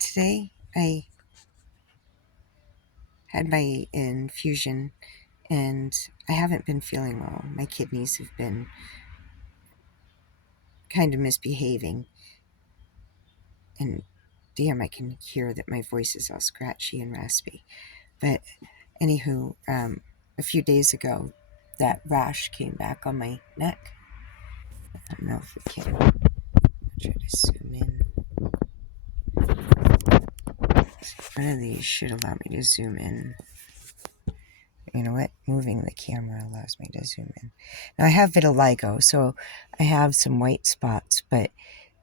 Today I had my infusion and I haven't been feeling well. My kidneys have been kind of misbehaving, and damn, I can hear that my voice is all scratchy and raspy. But anywho, a few days ago, that rash came back on my neck. I don't know if we can try to zoom in. One of these should allow me to zoom in. You know what? Moving the camera allows me to zoom in. Now I have vitiligo, so I have some white spots, but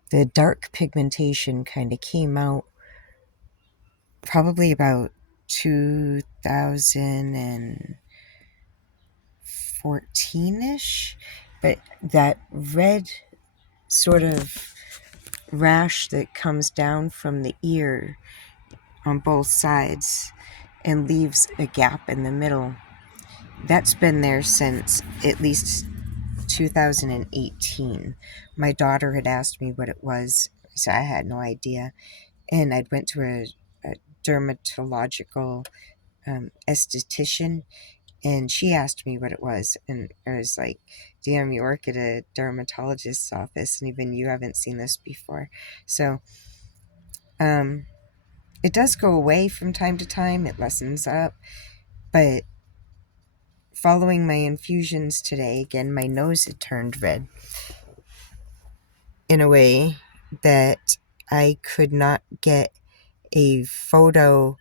the dark pigmentation kind of came out probably about 2014-ish. But that red sort of rash that comes down from the ear on both sides and leaves a gap in the middle, that's been there since at least 2018. My daughter had asked me what it was, so I had no idea. And I'd went to a dermatological esthetician, and she asked me what it was. And I was like, damn, you work at a dermatologist's office, and even you haven't seen this before. So it does go away from time to time. It lessens up. But following my infusions today, again, my nose had turned red in a way that I could not get a photo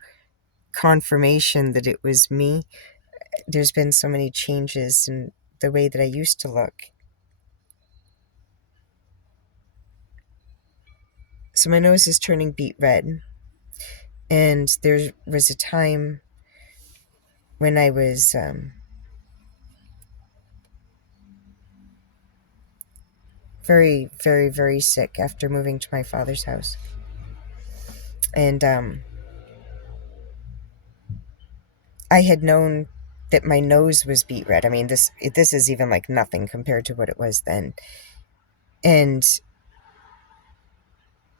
confirmation that it was me. There's been so many changes in the way that I used to look. So my nose is turning beet red. And there was a time when I was very, very, very sick after moving to my father's house. And I had known that my nose was beet red. I mean, this is even like nothing compared to what it was then. And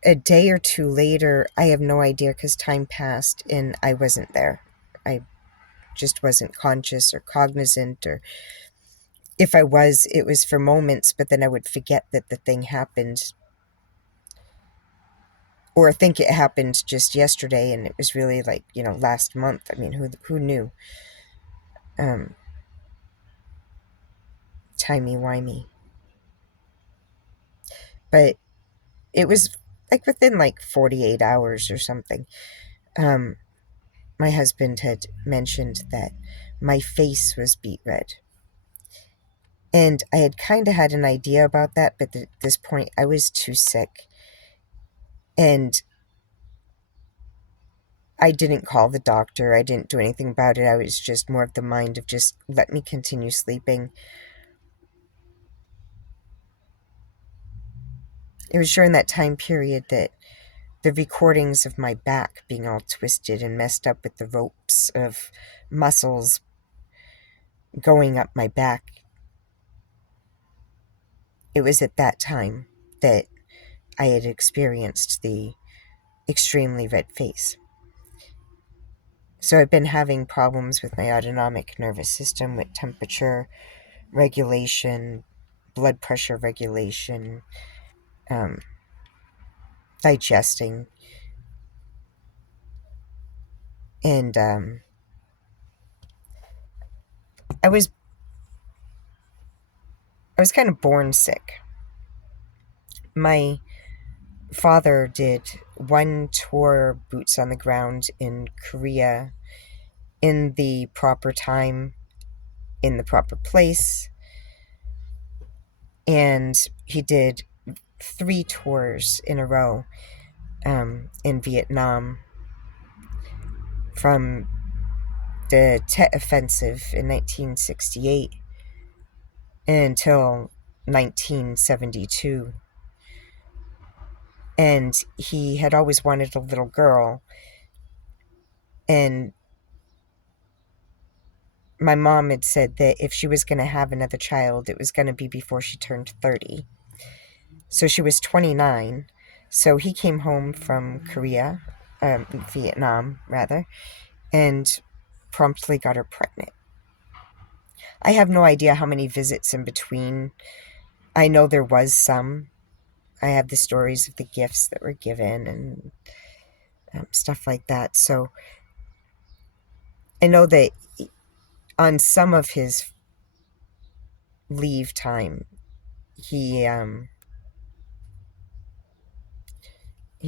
a day or two later, I have no idea because time passed and I wasn't there. I just wasn't conscious or cognizant, or if I was, it was for moments, but then I would forget that the thing happened, or think it happened just yesterday and it was really like, last month. I mean, who knew? Timey-wimey. But it was like within like 48 hours or something. My husband had mentioned that my face was beet red. And I had kind of had an idea about that, but at this point I was too sick. And I didn't call the doctor. I didn't do anything about it. I was just more of the mind of just let me continue sleeping. It was during that time period that the recordings of my back being all twisted and messed up with the ropes of muscles going up my back. It was at that time that I had experienced the extremely red face. So I've been having problems with my autonomic nervous system, with temperature regulation, blood pressure regulation, digesting. And I was kind of born sick. My father did one tour, boots on the ground, in Korea in the proper time, in the proper place. And he did 3 tours in a row in Vietnam, from the Tet Offensive in 1968 until 1972. And he had always wanted a little girl. And my mom had said that if she was going to have another child, it was going to be before she turned 30. So she was 29. So he came home from Vietnam rather, and promptly got her pregnant. I have no idea how many visits in between. I know there was some. I have the stories of the gifts that were given and stuff like that. So I know that on some of his leave time, he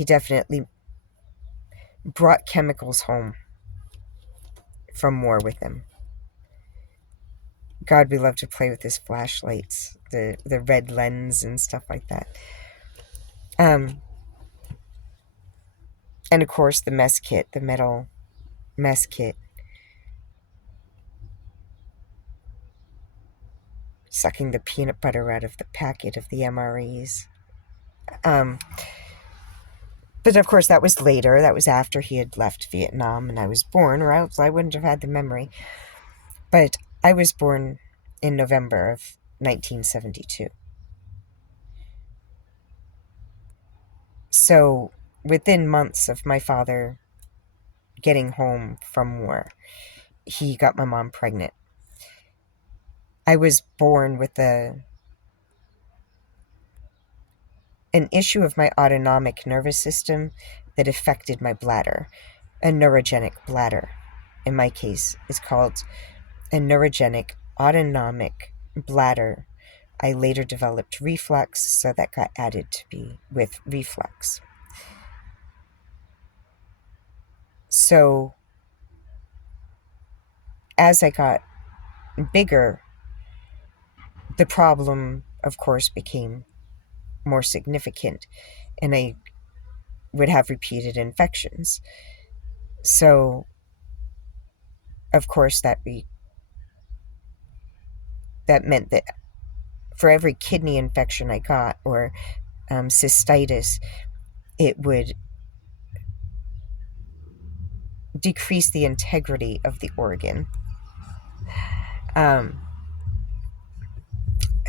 definitely brought chemicals home from war with him. God, we love to play with his flashlights, the red lens and stuff like that. And of course the mess kit, the metal mess kit. Sucking the peanut butter out of the packet of the MREs. But of course that was later. That was after he had left Vietnam and I was born, or else I wouldn't have had the memory. But I was born in November of 1972. So within months of my father getting home from war, he got my mom pregnant. I was born with an issue of my autonomic nervous system that affected my bladder, a neurogenic bladder. In my case, it's called a neurogenic autonomic bladder. I later developed reflux, so that got added to be with reflux. So as I got bigger, the problem, of course, became more significant, and I would have repeated infections. So, of course, that meant that for every kidney infection I got, or cystitis, it would decrease the integrity of the organ.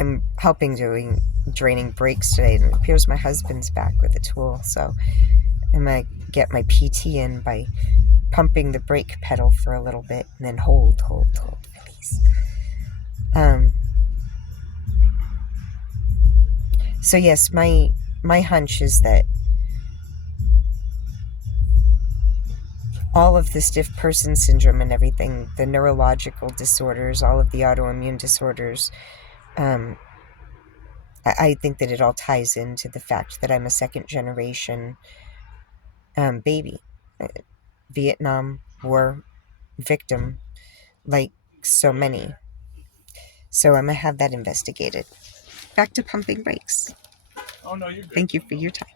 I'm helping doing draining brakes today, and it appears my husband's back with a tool, so I'm going to get my PT in by pumping the brake pedal for a little bit, and then hold, release. So yes, my hunch is that all of the stiff person syndrome and everything, the neurological disorders, all of the autoimmune disorders, I think that it all ties into the fact that I'm a second generation baby, Vietnam War victim, like so many. So I'm going to have that investigated. Back to pumping brakes. Oh, no, you're good. Thank you for your time.